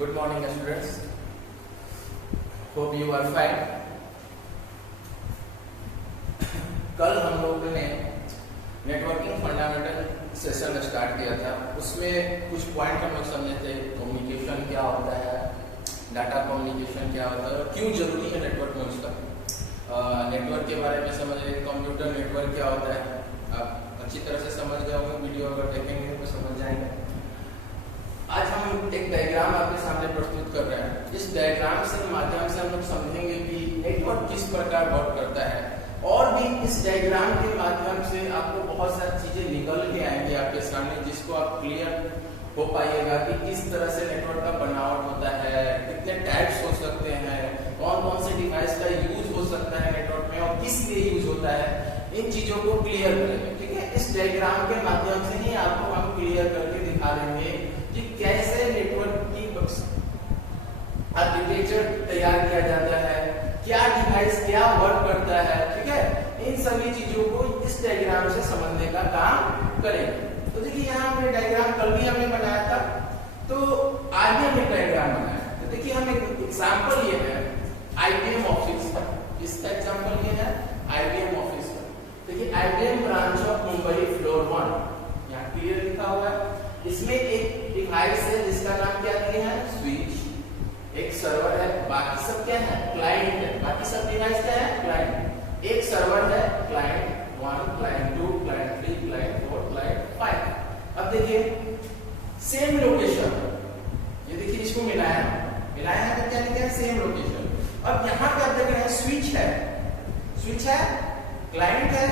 Good morning, students. Hope you are fine. कल हम लोगों ने नेटवर्किंग फंडामेंटल सेशन स्टार्ट किया था। उसमें कुछ पॉइंट हम लोग समझे थे। कम्युनिकेशन क्या होता है, डाटा कम्युनिकेशन क्या होता है और क्यों जरूरी है नेटवर्क में उसका। नेटवर्क के बारे में समझ रहे, कंप्यूटर नेटवर्क क्या होता है आप अच्छी तरह से समझ गए होंगे। वीडियो अगर देखेंगे तो समझ जाएंगे। आज हम एक डायग्राम आपके सामने प्रस्तुत कर रहे हैं। इस डायग्राम से माध्यम से हम लोग समझेंगे कि नेटवर्क किस प्रकार वर्क करता है और भी इस डायग्राम के माध्यम से आपको बहुत सारी चीजें निकल के आएंगी आपके सामने, जिसको आप क्लियर हो पाइएगा कि किस तरह से नेटवर्क का बनावट होता है, कितने टाइप्स हो सकते हैं, कौन कौन से डिवाइस का यूज हो सकता है नेटवर्क में और किस लिए यूज होता है। इन चीजों को क्लियर करेंगे, ठीक है। इस डायग्राम के माध्यम से ही आपको हम क्लियर करके दिखा देंगे कि कैसे नेटवर्क की आर्किटेक्चर तैयार किया जाता है, क्या डिवाइस क्या वर्क करता है, ठीक है। इन सभी चीजों को इस डायग्राम से समझने का काम करेंगे। तो देखिए यहाँ हमने डायग्राम कल भी हमने बनाया था, तो आज भी हमने डायग्राम बनाया। तो देखिए हम एक एग्जांपल ये है IBM ऑफिस का। इसका एग्जांपल ये है IBM ऑफिस का। देखिए IBM branch of Mumbai floor 1, यहाँ क्लियर लिखा हुआ है। इसमें एक डिवाइस है जिसका नाम क्या दिया है, स्विच, एक सर्वर है, बाकी सब क्या है, क्लाइंट है। बाकी सब डिवाइस क्या है, क्लाइंट। एक सर्वर है, client 1, client 2, client 3, client 4, client 5। अब देखिए सेम लोकेशन, ये देखिए इसको मिलाया है तो क्या लिखा है, सेम लोकेशन। अब यहाँ पे आप देख रहे हैं स्विच है, क्लाइंट है,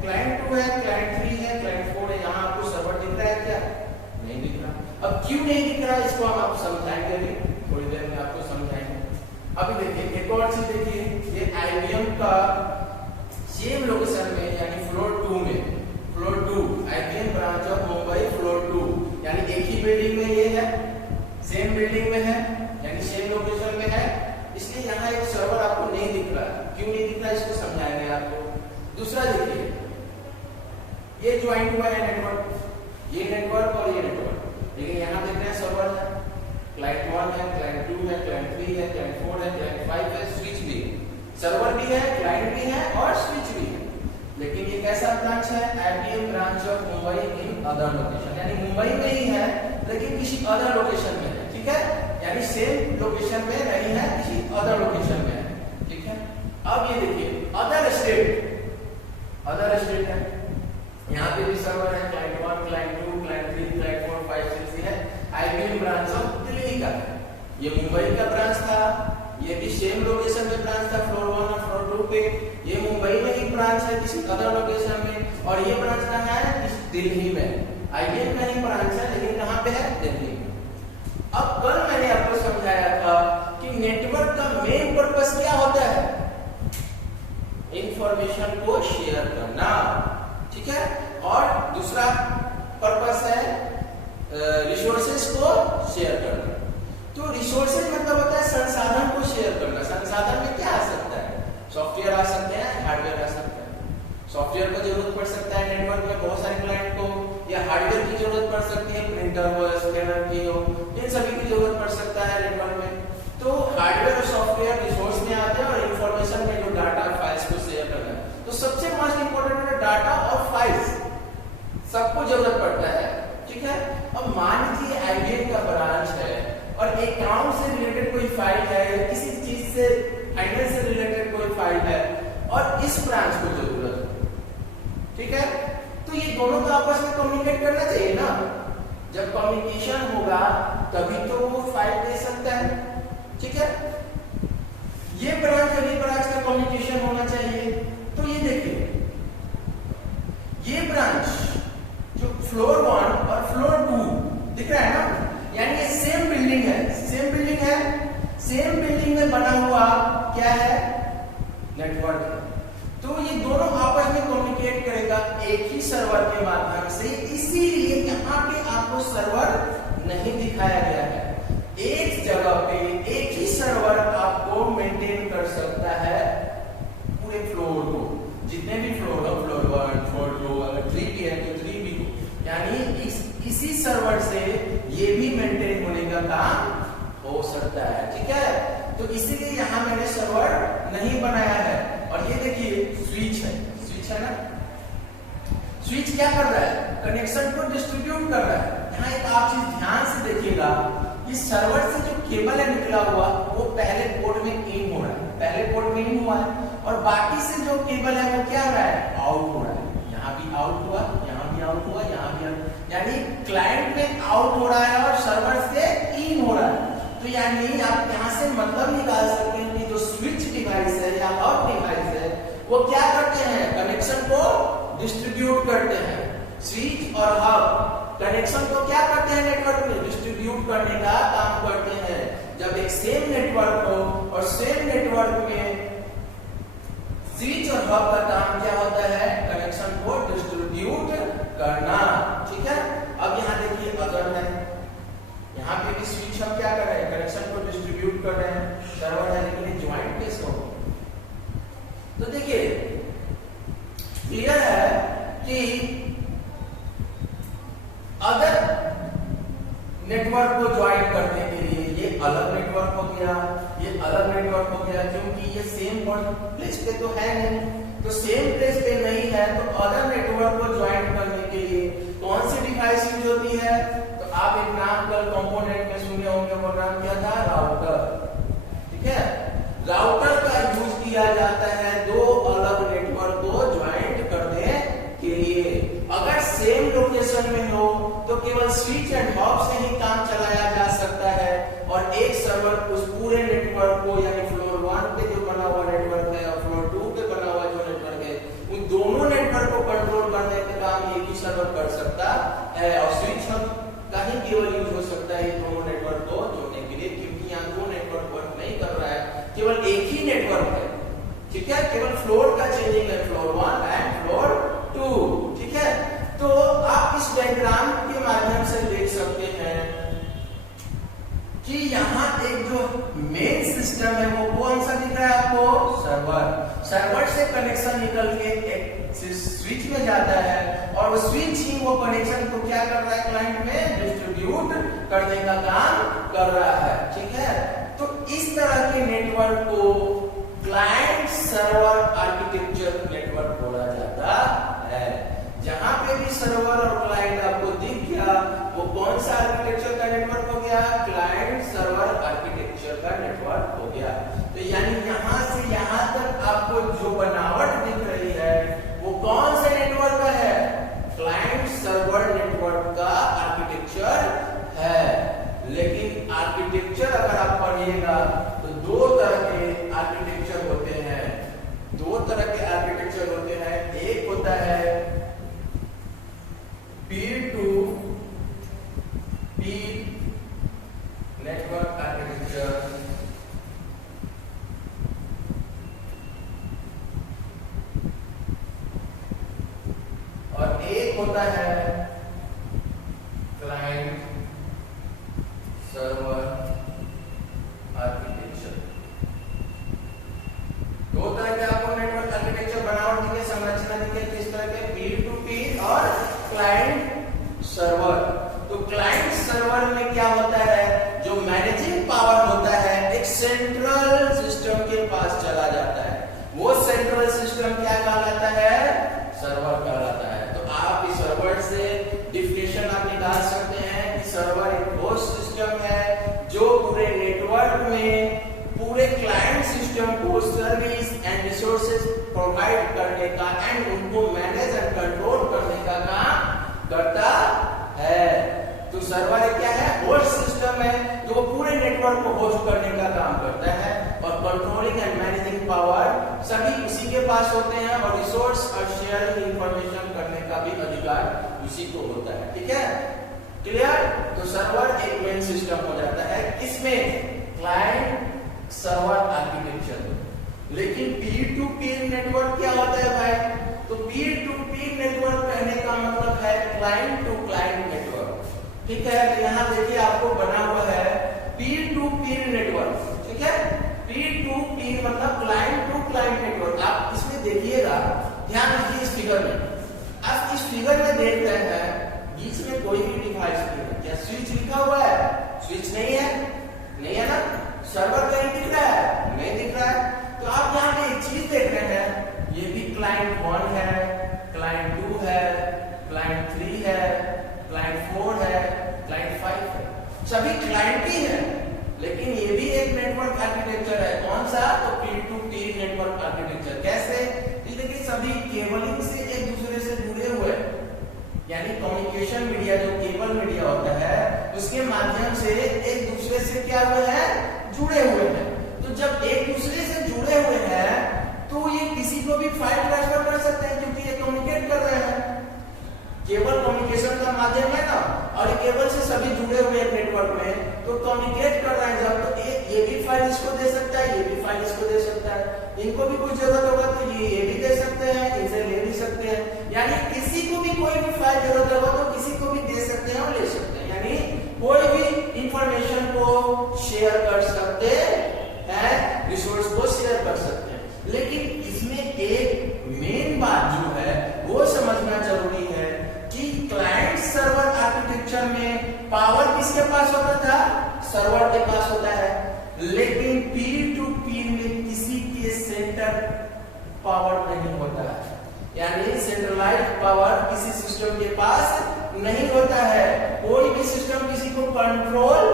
क्लाइंट 2 है, क्लाइंट 3 है, क्लाइंट 4 है। यहाँ आपको सर्वर दिख रहा है क्या, नहीं दिख रहा। अब क्यों नहीं दिख रहा इसको हम आपको समझाएंगे, अभी थोड़ी देर में आपको समझाएंगे। अभी देखिए एक और चीज देखिए, ये IBM का सेम लोकेशन में यानी फ्लोर 2 में, floor 2 IBM branch of Mumbai floor 2 यानी एक ही बिल्डिंग में ये है, सेम बिल्डिंग में है यानी सेम लोकेशन में है। इसलिए यहाँ एक सर्वर आपको नहीं दिख रहा। क्यों नहीं दिख रहा इसको समझाएंगे आपको। दूसरा देखिए ये ज्वाइंट हुआ है नेटवर्क, ये नेटवर्क और ये नेटवर्क। लेकिन यहाँ देख रहे हैं सर्वर है, क्लाइंट 1 है, क्लाइंट 2 है, क्लाइंट 3 है, क्लाइंट 4 है, क्लाइंट 5 है, स्विच भी, सर्वर भी है, क्लाइंट भी है और स्विच भी है। लेकिन ये कैसा ब्रांच है, IBM branch of Mumbai in other location, यानी मुंबई में ही है लेकिन किसी अदर लोकेशन में है, ठीक है। यानी सेम लोकेशन में नहीं है, किसी अदर लोकेशन में है, ठीक है। अब ये देखिए अदर स्टेट है, यहाँ पे भी सर्वर है, क्लाइंट 1, क्लाइंट 2, क्लाइंट 3, क्लाइंट 4, 5, 6 है। IBM ब्रांच ऑफ दिल्ली का, ये मुंबई का ब्रांच था, ये भी सेम लोकेशन में ब्रांच था, फ्लोर 1 और फ्लोर 2 पे। ये मुंबई में ही ब्रांच है किसी अदर लोकेशन में, और ये ब्रांच कहाँ है, दिल्ली में। IBM का ही ब्रांच है लेकिन कहाँ पे है, दिल्ली में। अब कल मैंने आपको समझाया था कि नेटवर्क का मेन पर्पस क्या होता है, इंफॉर्मेशन को शेयर करना, ठीक है। और दूसरा पर्पस है रिसोर्सेज को शेयर करना। तो रिसोर्सेज मतलब होता है संसाधन को शेयर करना। संसाधन में क्या आ सकता है, सॉफ्टवेयर आ सकते हैं, हार्डवेयर आ सकता है। सॉफ्टवेयर को जरूरत पड़ सकता है नेटवर्क में बहुत सारे क्लाइंट को, या हार्डवेयर की जरूरत पड़ सकती है, प्रिंटर हो, स्कैनर की हो, इन सभी की जरूरत पड़ सकता है नेटवर्क में। तो हार्डवेयर और सॉफ्टवेयर रिसोर्स में आते हैं और इंफॉर्मेशन में जो डाटा फाइल्स को शेयर करना है। तो सबसे मोस्ट इंपोर्टेंट है डाटा और फाइल्स, सबको जरूरत पड़ता है, ठीक है। अब मान लीजिए IBM का ब्रांच है और अकाउंट से रिलेटेड कोई फाइल है, किसी चीज से फाइनेंस से रिलेटेड कोई फाइल है और इस ब्रांच को जरूरत है, ठीक है। तो ये दोनों को आपस में कम्युनिकेट करना चाहिए ना। जब कम्युनिकेशन होगा तभी तो वो फाइल दे सकता है, ठीक है। ये ब्रांच और ये ब्रांच का कम्युनिकेशन होना चाहिए। तो ये देखिए ये ब्रांच जो फ्लोर 1 और फ्लोर 2 दिख रहा है ना, यानी ये सेम बिल्डिंग है, सेम बिल्डिंग में बना हुआ क्या है, नेटवर्क है। तो ये दोनों आपस में कम्युनिकेट करेगा एक ही सर्वर के माध्यम से। इसीलिए यहाँ पे आपको सर्वर नहीं दिखाया गया है। एक जगह पे एक ही सर्वर आपको मेंटेन कर सकता है पूरे फ्लोर को, जितने भी फ्लोर हो, फ्लोर 1, फ्लोर 2, अगर 3 भी है तो 3 भी हो, यानी इसी सर्वर से ये भी मेंटेन होने का काम हो सकता है, ठीक है। तो इसीलिए यहाँ मैंने सर्वर नहीं बनाया है। और ये देखिए स्विच है ना, स्विच क्या कर रहा है, कनेक्शन को डिस्ट्रीब्यूट कर रहा है। यहाँ एक आप चीज ध्यान से देखिएगा, इस सर्वर से जो केबल है निकला हुआ वो पहले पोर्ट में इन हो रहा है, पहले पोर्ट में इन हुआ है, और बाकी से जो केबल है वो क्या हो रहा है, आउट हो रहा है। यहाँ भी आउट हुआ, यहाँ भी आउट हुआ, यहाँ भी आउट, यानी क्लाइंट में आउट हो रहा है और सर्वर से इन हो रहा है। तो यानी आप यहाँ से मतलब निकाल सकते हैं कि जो स्विच डिवाइस है या हब डिवाइस है वो क्या करते हैं, कनेक्शन को डिस्ट्रीब्यूट करते हैं। स्विच और हब कनेक्शन को क्या करते हैं, नेटवर्क में डिस्ट्रीब्यूट करने का काम करते हैं। जब एक सेम नेटवर्क हो और सेम नेटवर्क में स्विच और हब का काम क्या होता है, कनेक्शन को डिस्ट्रीब्यूट करना, ठीक है। अब यहाँ देखिए अगर है, यहाँ पे भी स्विच हम क्या कर रहे हैं, कनेक्शन को डिस्ट्रीब्यूट कर रहे हैं, सर्वर है, लेकिन ये ज्वाइंट कैसे हो। तो देखिए क्लियर है कि अगर नेटवर्क को ज्वाइन करने के लिए ये अलग नेटवर्क हो गया, ये अलग नेटवर्क हो गया, क्योंकि ये सेम प्लेस पे तो है नहीं, तो सेम प्लेस पे नहीं है, तो अदर नेटवर्क को ज्वाइन करने के लिए कौन सी डिवाइस यूज होती है, तो आप एक नाम कल कंपोनेंट में सुने होंगे, वो नाम क्या था, राउटर, ठीक है। राउटर का यूज किया जाता है दो अलग नेटवर्क को ज्वाइन करने के लिए। अगर सेम लोकेशन में हो तो केवल स्विच एंड हब से ही काम चलाया जा सकता है, और एक सर्वर उस पूरे नेटवर्क को, यानी फ्लोर 1 पे जो बना हुआ नेटवर्क है और फ्लोर 2 पे बना हुआ जो नेटवर्क है, उन दोनों नेटवर्क को कंट्रोल करने का काम एक ही सर्वर कर सकता है। और स्विच हब का ही केवल यूज हो सकता है दोनों नेटवर्क को जोड़ने के लिए, क्योंकि यहाँ दो नेटवर्क वर्क नहीं कर रहा है, केवल एक ही नेटवर्क है, ठीक है। केवल फ्लोर का चेंजिंग है, फ्लोर 1 एंड फ्लोर 2, ठीक है। तो आप इस डायग्राम के माध्यम से देख सकते हैं कि यहाँ एक जो मेन सिस्टम है वो कौन सा दिख रहा है आपको, सर्वर से कनेक्शन निकल के एक स्विच में जाता है, और वो स्विच ही वो कनेक्शन को क्या कर रहा है, क्लाइंट में डिस्ट्रीब्यूट करने का काम कर रहा है, ठीक है। तो इस तरह के नेटवर्क को क्लाइंट सर्वर आर्किटेक्चर नेटवर्क बोला जाता है। जहां पे भी सर्वर और क्लाइंट आपको दिख गया वो कौन सा आर्किटेक्चर का नेटवर्क हो गया, क्लाइंट सर्वर आर्किटेक्चर का नेटवर्क हो गया। तो यानी यहां से यहां तक आपको जो बनावट दिख रही है वो कौन से नेटवर्क का है, क्लाइंट सर्वर नेटवर्क का आर्किटेक्चर है। लेकिन आर्किटेक्चर अगर आप पढ़िएगा तो दो तरह के आर्किटेक्चर होते हैं, दो तरह के आर्किटेक्चर होते हैं। एक होता है पीर टू पीर नेटवर्क आर्किटेक्चर, और एक होता है क्लाइंट सर्वर आर्किटेक्चर। दो तरह के आपको नेटवर्क आर्किटेक्चर बनावट दिखे, संरचना दिखे, किस तरह के, पीर टू पीर और क्लाइंट सर्वर। तो क्लाइंट सर्वर में क्या होता है, जो मैनेजिंग पावर होता है एक सेंट्रल सिस्टम के पास चला जाता है, वो सेंट्रल सिस्टम क्या कहलाता है, सर्वर कहलाता है। तो आप इस सर्वर से डिफिनेशन आप निकाल सकते हैं कि सर्वर एक होस्ट सिस्टम है जो पूरे नेटवर्क में पूरे क्लाइंट सिस्टम को सर्विस एंड रिसोर्सेज प्रोवाइड करने का एंड उनको मैनेज एंड कंट्रोल करने का काम करता है। तो सर्वर क्या है, होस्ट सिस्टम है जो पूरे नेटवर्क को होस्ट करने का काम करता है, और कंट्रोलिंग एंड मैनेजिंग पावर सभी उसी के पास होते हैं, और रिसोर्स और शेयरिंग इंफॉर्मेशन करने का भी अधिकार उसी को होता है, ठीक है, क्लियर। तो सर्वर एक मेन सिस्टम हो जाता है, किसमें, क्लाइंट सर्वर आर्किटेक्चर। लेकिन पीर टू पीर नेटवर्क क्या होता है भाई, तो पीर टू पीर नेटवर्क कहने का मतलब है क्लाइंट टू क्लाइंट नेटवर्क, ठीक है। तो यहाँ देखिए आपको बना हुआ है पीर टू पीर नेटवर्क, ठीक है। पीर टू पीर मतलब क्लाइंट टू क्लाइंट नेटवर्क। आप इसमें देखिएगा, ध्यान रखिए इस फिगर में, आप इस फिगर में देख रहे हैं बीच में कोई भी डिवाइस नहीं है, क्या स्विच लिखा हुआ है, स्विच नहीं है, नहीं है ना, सर्वर कहीं दिख रहा है, नहीं दिख रहा है। तो आप यहाँ पे एक चीज देख रहे हैं, ये भी क्लाइंट 1 है, क्लाइंट 2 है, क्लाइंट 3 है, क्लाइंट 4 है, क्लाइंट 5 है, सभी क्लाइंट ही है, लेकिन ये भी एक नेटवर्क आर्किटेक्चर है। कौन सा? तो पीर टू पीर नेटवर्क आर्किटेक्चर। कैसे? देखिए सभी केबलिंग से एक दूसरे से जुड़े हुए, यानी कम्युनिकेशन मीडिया जो केबल मीडिया होता है उसके माध्यम से एक दूसरे से क्या हुए हैं? जुड़े हुए हैं। तो जब एक दूसरे से जुड़े हुए हैं तो ये किसी को भी फाइल ट्रांसफर कर सकते हैं, क्योंकि ये कम्युनिकेट कर रहे हैं। केबल कम्युनिकेशन का माध्यम है ना, और केबल से सभी जुड़े हुए हैं नेटवर्क में, तो कम्युनिकेट कर रहे हैं जब, तो ये भी फाइल इसको दे सकता है, ये भी फाइल इसको दे सकता है, इनको भी कुछ जरूरत होगा तो ये भी दे सकते हैं, इनसे ले भी सकते हैं, यानी किसी को भी कोई भी फाइल जरूरत होगा तो किसी को भी दे सकते हैं और ले सकते हैं, यानी कोई भी इंफॉर्मेशन को शेयर कर सकते हैं, रिसोर्स को शेयर कर सकते हैं। लेकिन इसमें एक मेन बात जो है वो समझना जरूरी है कि क्लाइंट सर्वर आर्किटेक्चर में पावर किसके पास होता था? सर्वर के पास होता है, लेकिन पीर टू पीर में किसी के सेंटर पावर नहीं होता है, यानी सेंट्रलाइज्ड पावर किसी सिस्टम के पास नहीं होता है। कोई भी सिस्टम किसी को कंट्रोल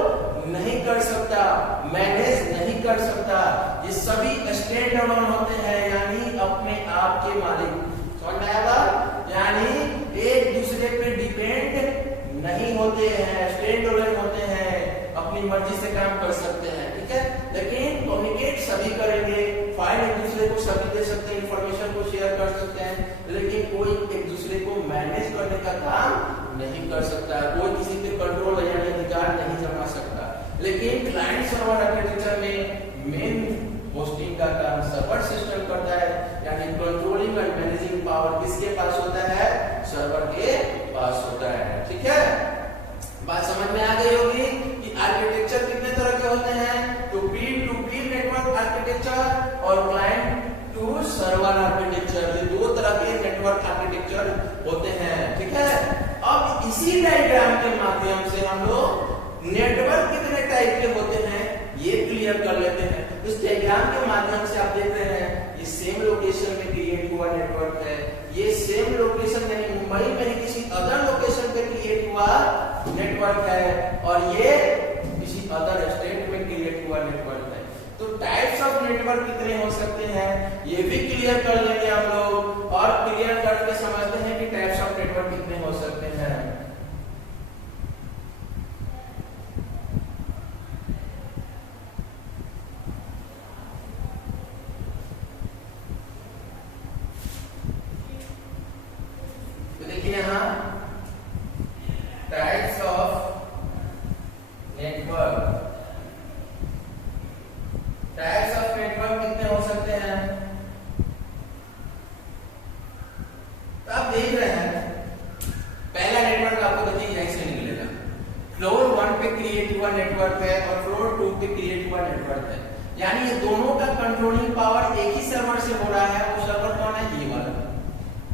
नहीं कर सकता, मैनेज नहीं कर सकता, ये सभी स्टैंड अलोन होते हैं, यानी अपने आप के मालिक। समझ में आया? यानी एक दूसरे पे डिपेंड नहीं होते हैं, स्टैंड अलोन होते हैं, अपनी मर्जी से काम कर सकते हैं, ठीक है। लेकिन कम्युनिकेट सभी करेंगे, फाइल एक दूसरे को सभी दे सकते हैं, इंफॉर्मेशन को शेयर कर सकते हैं, लेकिन कोई एक दूसरे को मैनेज करने का काम नहीं कर सकता, कोई किसी पे कंट्रोल यानी अधिकार नहीं जमा सकता। लेकिन क्लाइंट सर्वर आर्किटेक्चर में मेन होस्टिंग का काम सर्वर सिस्टम करता है, यानी कंट्रोलिंग एंड मैनेजिंग पावर किसके पास होता है? सर्वर के पास होता है, ठीक है। बात समझ में आ गई होगी कि आर्किटेक्चर कितने तरह के होते हैं? तो पीर नेटवर्क आर्किटेक्चर और क्लाइंट टू सर्वर आर्किटेक्चर, ये दो तरह के नेटवर्क आर्किटेक्चर होते हैं, ठीक है। अब इसी डायग्राम के माध्यम से हम लोग नेटवर्क कितने टाइप के होते हैं ये क्लियर कर लेते हैं। इस डायग्राम के माध्यम से आप देख रहे हैं, ये सेम लोकेशन में क्रिएट हुआ नेटवर्क है, ये सेम लोकेशन यानी मुंबई में ही किसी अदर लोकेशन पे क्रिएट हुआ नेटवर्क है, और ये किसी अदर स्टेट में क्रिएट हुआ नेटवर्क है। तो टाइप्स ऑफ नेटवर्क कितने हो सकते हैं ये भी क्लियर कर लेंगे हम लोग, और क्लियर करके समझते हैं कि टाइप्स ऑफ नेटवर्क कितने हो सकते हैं। तो देखिए यहाँ types of network, types of network कितने हो सकते हैं? तो आप देख रहे हैं पहला नेटवर्क आपको देखिए यहीं से निकलेगा, फ्लोर 1 पे क्रिएट हुआ नेटवर्क है और फ्लोर 2 पे क्रिएट हुआ नेटवर्क है, यानी ये दोनों का कंट्रोलिंग पावर एक ही सर्वर से हो रहा है। वो सर्वर कौन है? ये वाला,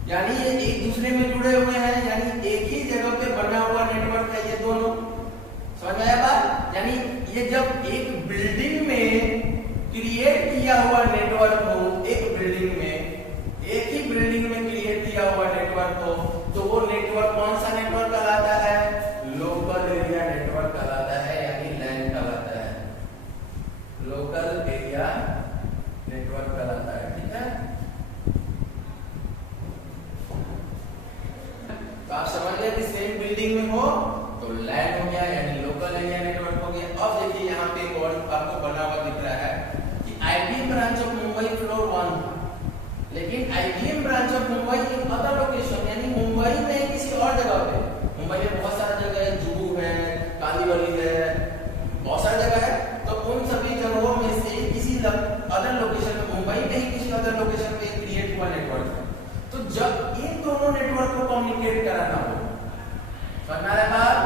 यानी ये एक दूसरे में जुड़े हुए हैं, यानी एक ही जगह पे बना हुआ नेटवर्क है ये दोनों। समझ में आया बात? यानी ये जब एक बिल्डिंग में क्रिएट किया हुआ नेटवर्क हो, एक बिल्डिंग में, एक ही बिल्डिंग में क्रिएट किया हुआ नेटवर्क हो, तो वो नेटवर्क कौन सा नेटवर्क कहलाता है? लोकल एरिया नेटवर्क कहलाता है, यानी लैन कहलाता है, लोकल एरिया नेटवर्क कहलाता है, ठीक है। तो आप समझ गए कि सेम बिल्डिंग में हो तो लैन हो गया, यानी लोकल एरिया नेटवर्क हो गया। अब देखिए यहाँ पे एक और आपको बना हुआ दिख रहा है कि IBM branch of Mumbai floor 1, लेकिन IBM branch of Mumbai in other location, यानी मुंबई में किसी और जगह पे, मुंबई में बहुत सारा जगह है, जुहू है, कालीवली है, बहुत सारी जगह है, तो उन सभी जगहों में से किसी अदर लोकेशन में, मुंबई में ही किसी अदर लोकेशन पे क्रिएट हुआ नेटवर्क है। तो जब इन दोनों नेटवर्क को कम्युनिकेट कराना हो, समझ रहे बात?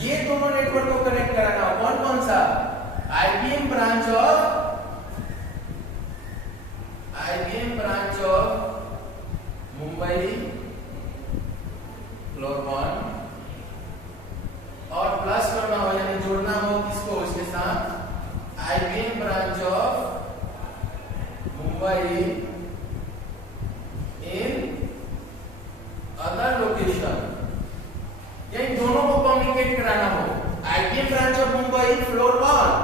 ये दोनों नेटवर्क को कनेक्ट कराना हो, कौन कौन सा? IBM branch of Mumbai floor 1, और प्लस करना हो यानी जोड़ना हो किसको? इसके साथ IBM branch of Mumbai in other location, या इन दोनों को कम्युनिकेट कराना हो, IBM branch of Mumbai floor 1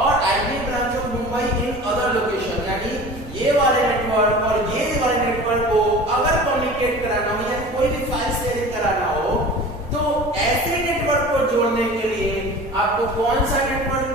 और IBM branch of Mumbai in other location, यानी ये वाले नेटवर्क और ये वाले नेटवर्क को अगर कम्युनिकेट कराना हो या कोई भी फाइल शेयरिंग कराना हो, तो ऐसे नेटवर्क को जोड़ने के लिए आपको कौन सा नेटवर्क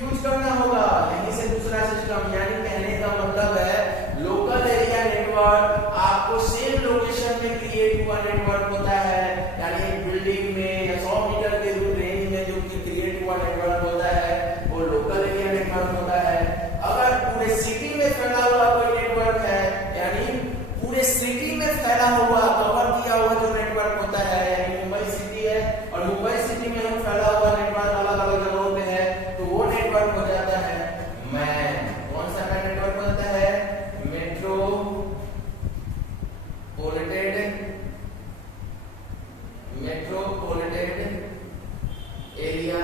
यूज करना होगा, यहीं से दूसरा सिस्टम, यानी कहने का मतलब है लोकल एरिया नेटवर्क आपको सेम लोकेशन में क्रिएट हुआ नेटवर्क होता है, यानी एक बिल्डिंग में या 100 मीटर के रेंज में जो क्रिएट हुआ नेटवर्क होता है वो लोकल एरिया नेटवर्क होता है। अगर पूरे सिटी में फैला हुआ कोई नेटवर्क है, यानी पूरे सिटी में फैला हुआ कवर किया हुआ जो नेटवर्क होता है, यानी मुंबई सिटी है और मुंबई सिटी में हम फैला हुआ नेटवर्क अलग अलग जगहों पे है, तो वो नेटवर्क हो जाता है मैन। कौन सा मैन नेटवर्क बनता है? Metropolitan area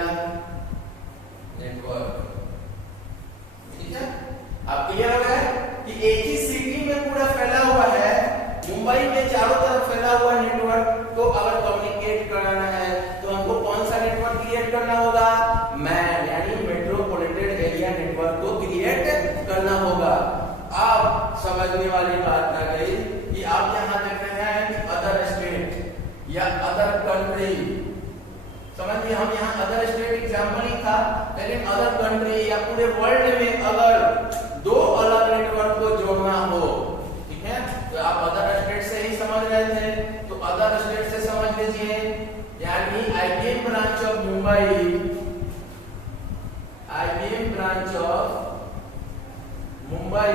network. ठीक है, अब क्लियर हो गया कि एक ही सिटी में पूरा फैला हुआ है, मुंबई में चारों तरफ फैला हुआ नेटवर्क को अगर कम्युनिकेट कराना है तो हमको कौन सा नेटवर्क क्रिएट करना होगा? मैन, यानी मेट्रोपॉलिटन एरिया नेटवर्क को क्रिएट करना होगा। अब समझने वाली बात आ गई कि आप यहाँ देख रहे हैं कि अदर स्टेट या अदर कंट्री, समझिए हम यहाँ अदर स्टेट एग्जाम्पल ही था, लेकिन अदर कंट्री या पूरे वर्ल्ड में अगर दो अलग नेटवर्क को जोड़ना हो, ठीक है, तो आप अदर स्टेट से ही समझ रहे थे, तो अदर स्टेट से समझ लीजिए, यानी IBM branch of Mumbai, IBM branch of Mumbai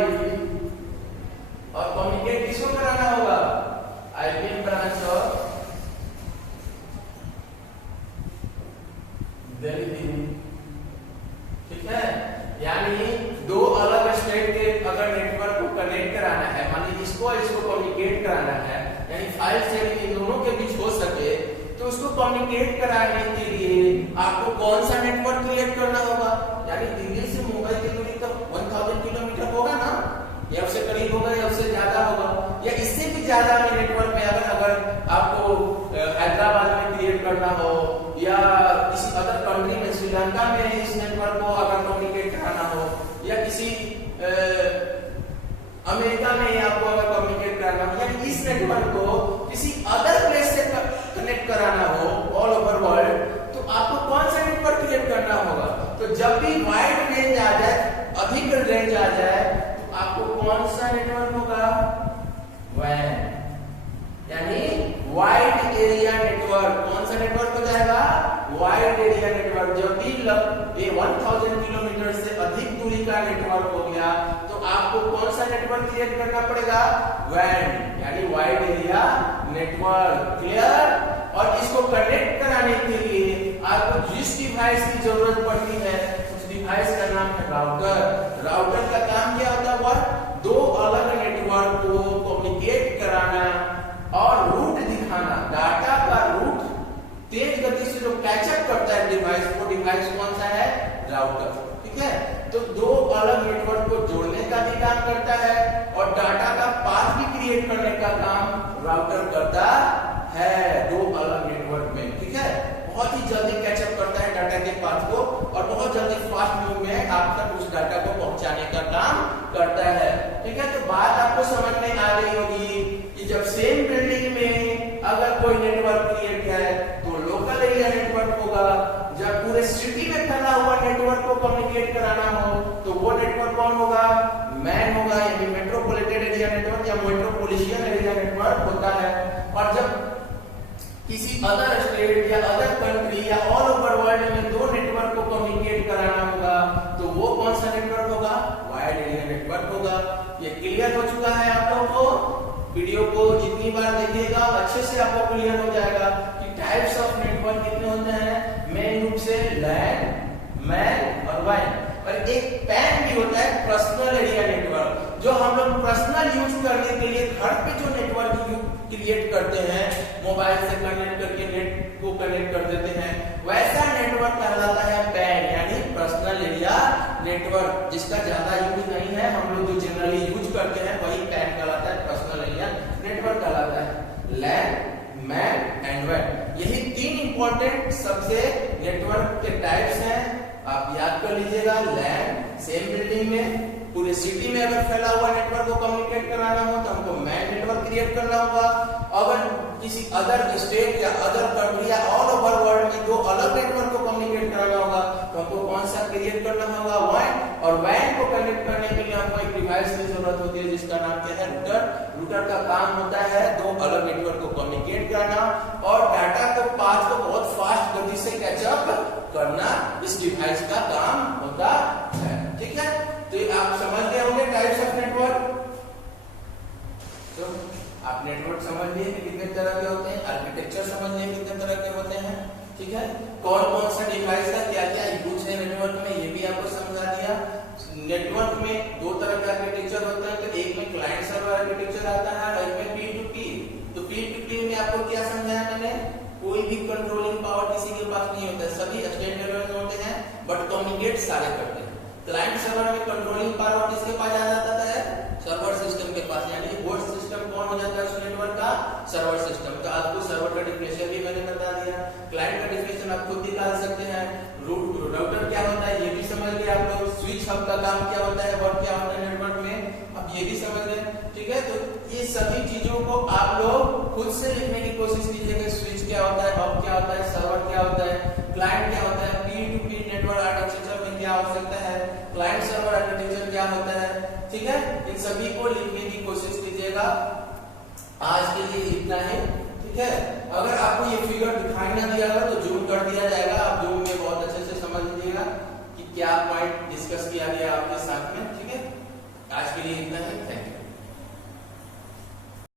और कम्युनिकेट किसको कराना होगा? IBM branch of Delhi. ठीक है, यानी दो अलग स्टेट के अगर नेटवर्क को कनेक्ट कराना है, मान लीजिए इसको कम्युनिकेट कराना है, यानी फाइल शेयरिंग इन दोनों के बीच हो सके, तो उसको कम्युनिकेट कराने के लिए आपको कौन सा नेटवर्क क्रिएट करना होगा? यानी दिल्ली से मुंबई की दूरी तो 1000 किलोमीटर होगा ना, या उससे करीब होगा या उससे ज्यादा होगा, या इससे भी ज्यादा में नेटवर्क में अगर आपको हैदराबाद में क्रिएट करना हो या किसी अदर कंट्री में, श्रीलंका में इस नेटवर्क को अगर कम्युनिकेट कराना हो, या किसी अमेरिका में आपको अगर कम्युनिकेट कराना हो, यानी इस नेटवर्क को किसी अदर प्लेस से कनेक्ट कराना हो ऑल ओवर वर्ल्ड, तो आपको कौन सा नेटवर्क क्रिएट करना होगा? तो जब भी वाइड रेंज आ जाए, अधिक रेंज आ जाए, तो आपको कौन सा नेटवर्क होगा? वैन, यानी वाइड एरिया नेटवर्क। कौन सा नेटवर्क हो जाएगा? Wide area network. जब भी 1000 किलोमीटर से अधिक दूरी का नेटवर्क हो गया, तो आपको कौन सा नेटवर्क क्रिएट करना पड़ेगा? वैन, यानी वाइड एरिया नेटवर्क। क्लियर? और इसको कनेक्ट कराने के लिए आपको जिस डिवाइस की जरूरत पड़ती है, उस डिवाइस का नाम है राउटर। राउटर का काम क्या होता है? दो अलग नेटवर्क को कम्युनिकेट कराना और रूट दिखाना, डाटा का रूट तेज गति से जो कैचअप करता है डिवाइस, वो डिवाइस कौन सा है? राउटर। ठीक है, तो दो अलग नेटवर्क को जोड़ने का भी काम करता है और डाटा का पाथ भी क्रिएट करने का काम राउटर करता है दो अलग नेटवर्क में। ठीक है, बहुत ही जल्दी कैचअप करता है डाटा के पाथ को और बहुत जल्दी फास्ट मूव में आप तक उस डाटा को पहुंचाने का काम करता है। ठीक है, तो बात आपको समझ में आ गई होगी कि जब सेम बिल्डिंग में अगर कोई नेटवर्क क्रिएट है तो लोकल एरिया नेटवर्क होगा, जब पूरे सिटी में फैला हुआ नेटवर्क को कम्युनिकेट कराना हो तो वो नेटवर्क कौन होगा? मैन होगा, यानी मेट्रोपॉलिटन एरिया नेटवर्क या मेट्रोपोलिशियन एरिया नेटवर्क होता है। और जब किसी अदर स्टेट या अदर कंट्री या ऑल ओवर वर्ल्ड में दो नेटवर्क को कम्युनिकेट कराना होगा तो वो कौन सा नेटवर्क होगा? वाइड एरिया नेटवर्क होगा। ये क्लियर हो चुका है आप लोगों को? वीडियो को जितनी बार देखिएगा अच्छे से आपको क्लियर हो जाएगा कि टाइप्स ऑफ नेटवर्क कितने होते हैं। मेन रूप से लैन, मैन और वैन, और एक पैन भी होता है पर्सनल एरिया नेटवर्क, जो हम लोग पर्सनल यूज करने के लिए घर पे जो नेटवर्क क्रिएट करते हैं, मोबाइल से कनेक्ट करके नेट को कनेक्ट कर देते हैं, वैसा नेटवर्क कहलाता है पैन, यानी पर्सनल एरिया नेटवर्क जिसका ज्यादा यूज नहीं है, हम लोग जो जनरली यूज करते हैं वही पैन कहलाता है, पर्सनल एरिया नेटवर्क कहलाता है। लैन, मैन एंड वैन, यही तीन इंपॉर्टेंट सबसे नेटवर्क के टाइप्स हैं। आप याद कर लीजिएगा। लैन, सेम बिल्डिंग में पूरे सिटी में अगर फैला हुआ नेटवर्क को कम्युनिकेट कराना हो तो हमको मैन नेटवर्क क्रिएट करना होगा। अगर किसी अदर स्टेट या अदर कंट्री या ऑल ओवर वर्ल्ड में दो अलग नेटवर्क को कम्युनिकेट कराना होगा तो हमको कौन सा क्रिएट करना होगा, वैन। और वैन को कनेक्ट करने के लिए हमको एक डिवाइस की जरूरत होती है जिसका नाम क्या है, रूटर। रूटर का काम होता है दो अलग नेटवर्क को कम्युनिकेट कराना और डाटा को पाथ को बहुत फास्ट गति से कैचअप करना, इस डिवाइस का काम होता है। ठीक है, तो आप समझ गए होंगे टाइप्स ऑफ नेटवर्क। तो आप नेटवर्क समझ लिए कि कितने तरह के होते हैं, आर्किटेक्चर समझ लिए कितने तरह के होते हैं। ठीक है, कौन कौन सा डिवाइस का क्या क्या यूज है नेटवर्क में, ये भी आपको समझा दिया। नेटवर्क में दो तरह का आर्किटेक्चर होता है, तो एक में क्लाइंट सर्वर आर्किटेक्चर आता है और एक में P2P। तो P2P में आपको क्या समझाया मैंने, कोई भी कंट्रोलिंग पावर किसी के पास नहीं होता है, सभी स्टेट लेवल में होते हैं बट कम्युनिकेट सारे करते हैं। क्लाइंट सर्वर में कंट्रोलिंग पावर किसके पास आ जाता है, सर्वर सिस्टम के पास, यानी होस्ट सिस्टम कौन हो जाता है उस नेटवर्क का, सर्वर सिस्टम। तो आपको सर्वर का डेफिनेशन भी मैंने बता दिया, क्लाइंट का डेफिनेशन आप खुद निकाल सकते हैं। राउटर क्या होता है ये भी समझ गए आप लोग। स्विच हब का काम क्या होता है, वर्क क्या होता है नेटवर्क में, अब ये भी समझ गए। ठीक है, तो ये सभी चीजों को आप लोग खुद से लिखने की कोशिश कीजिएगा। स्विच क्या होता है, हब क्या होता है, सर्वर क्या होता है, क्लाइंट क्या होता है, P2P नेटवर्क आर्किटेक्चर में क्या हो सकता है, क्लाइंट सर्वर आर्किटेक्चर क्या होता है। ठीक है, इन सभी को लिखने की कोशिश कीजिएगा। आज के लिए इतना ही। ठीक है, अगर आपको ये फिगर दिखाई ना दिया हो तो जूम कर दिया जाएगा, आप जूम में बहुत अच्छे से समझ लीजिएगा कि क्या पॉइंट डिस्कस किया गया आपके साथ में। ठीक है।